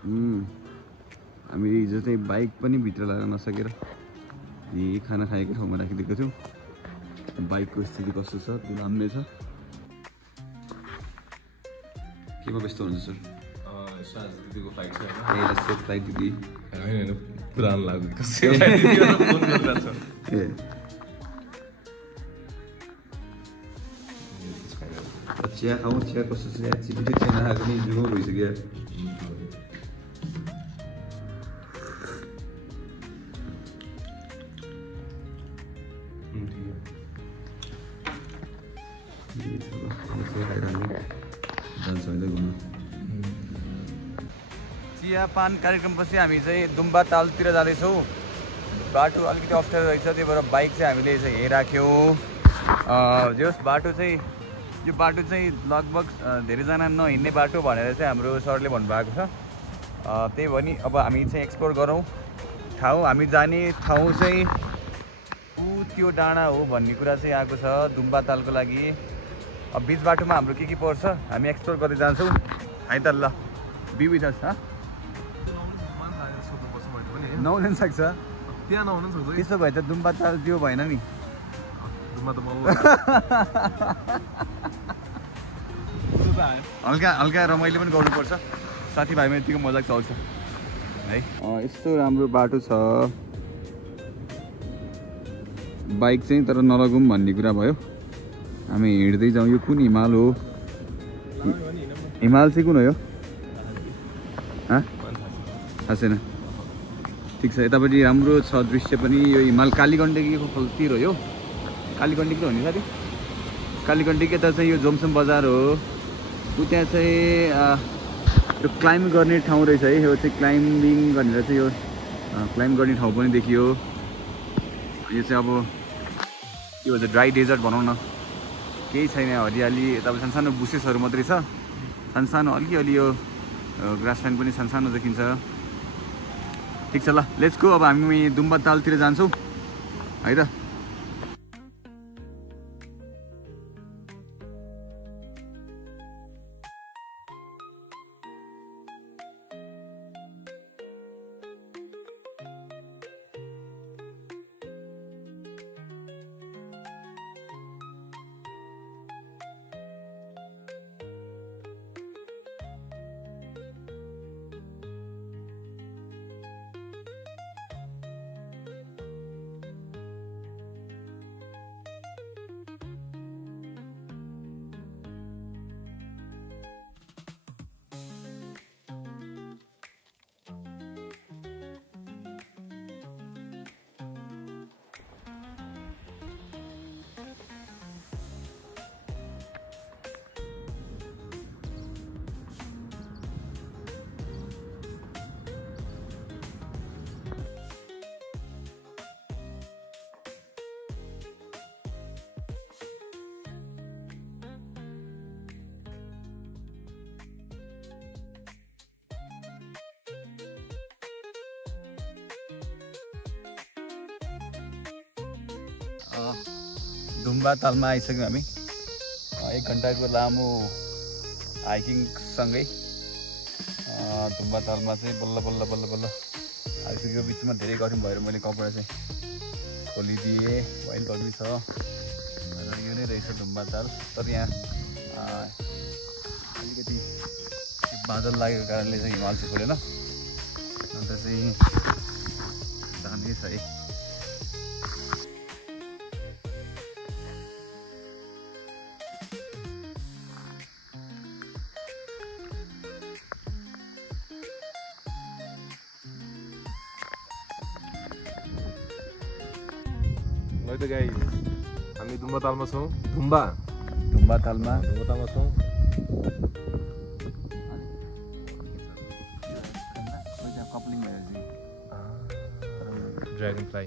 हामी हिजो चाहिँ बाइक पनि भित्र लगाएर नसकेर यही खाना खाएको ठाउँमा राखिदिएको थियौँ। बाइकको स्थिति कस्तो छ त्यो राम्रो छ। केमा व्यस्त हुनुहुन्छ सर? दिदीको फ्लाइट छ ए सेफ फ्लाइट दिदी होइन पुरानो लाग्यो कसैलाई फोन गरिरहेको छ। ए चिया खाउँ। चिया कस्तो छ? छिटो चिया नखाएको नि जुगो भइसक्यो। चियापान कार्यक्रमपछि हामी चाहिँ दुम्बा तालतिर जाँदैछौँ। बाटो अलिकति अप्ठ्यारो रहेछ, त्यही भएर बाइक चाहिँ हामीले चाहिँ हेरिराख्यौँ। जस बाटो चाहिँ यो बाटो चाहिँ लगभग धेरैजना नहिँड्ने बाटो भनेर चाहिँ हाम्रो सरले भन्नुभएको छ। त्यही भनी अब हामी चाहिँ एक्सप्लोर गरौँ ठाउँ। हामी जाने ठाउँ चाहिँ त्यो डाँडा हो भन्ने कुरा चाहिँ आएको छ दुम्बा तालको लागि। अब बिच बाटोमा हाम्रो के पर्छ हामी एक्सप्लोर गर्दै जान्छौँ है त। ल बी विथ अस। नआउनु सक्छ त्यहाँ नआउनु सक्छ। त्यसो भए त दुम्बा ताल त्यो भएन नि। हल्का हल्का रमाइलो पनि गर्नुपर्छ, साथीभाइमा यतिको मजाक चल्छ है। यस्तो राम्रो बाटो छ, बाइक चाहिँ तर नलगौँ भन्ने कुरा भयो। हामी हिँड्दै जाउँ। यो कुन हिमाल हो? हिमाल चाहिँ कुन हो यो? थाहा छैन। ठिक छ, यतापट्टि राम्रो छ दृश्य पनि। यो हिमाल कालीगण्डकीको फलतिर हो। यो कालीगण्डकी हो नि साथी? कालीगण्डकी यता चाहिँ यो जोमसम बजार हो। ऊ त्यहाँ चाहिँ यो क्लाइम्ब गर्ने ठाउँ रहेछ है। यो चाहिँ क्लाइम्बिङ भनेर चाहिँ यो क्लाइम्ब गर्ने ठाउँ पनि देखियो। यो चाहिँ अब के भन्छ ड्राई डेजर्ट भनौँ न, केही छैन हरियाली। यता सानसानो बुसेसहरू मात्रै छ, सानसानो अलिअलि यो ग्रासल्यान्ड पनि सानसानो देखिन्छ। ठिक छ, ल लेट्स गो। अब हामी दुम्बा तालतिर जान्छौँ है त। दुम्बा तालमा आइसक्यौँ हामी। 1 घन्टाको लामो हाइकिङसँगै दुम्बा तालमा चाहिँ बल्ल बल्ल बल्ल बल्ल आइसक्यो। बिचमा धेरै गरम भएर मैले कपडा चाहिँ खोलिदिएँ। वाइल्ड गर्मी छ र यो नै रहेछ दुम्बा ताल। तर यहाँ अलिकति बादल लागेको कारणले चाहिँ हिमाल चाहिँ खोलेन, अन्त चाहिँ दामी छ है। त गाइस हामी दुम्बा तालमा छौँ। दुम्बा तालमा छौँ। Dragon fly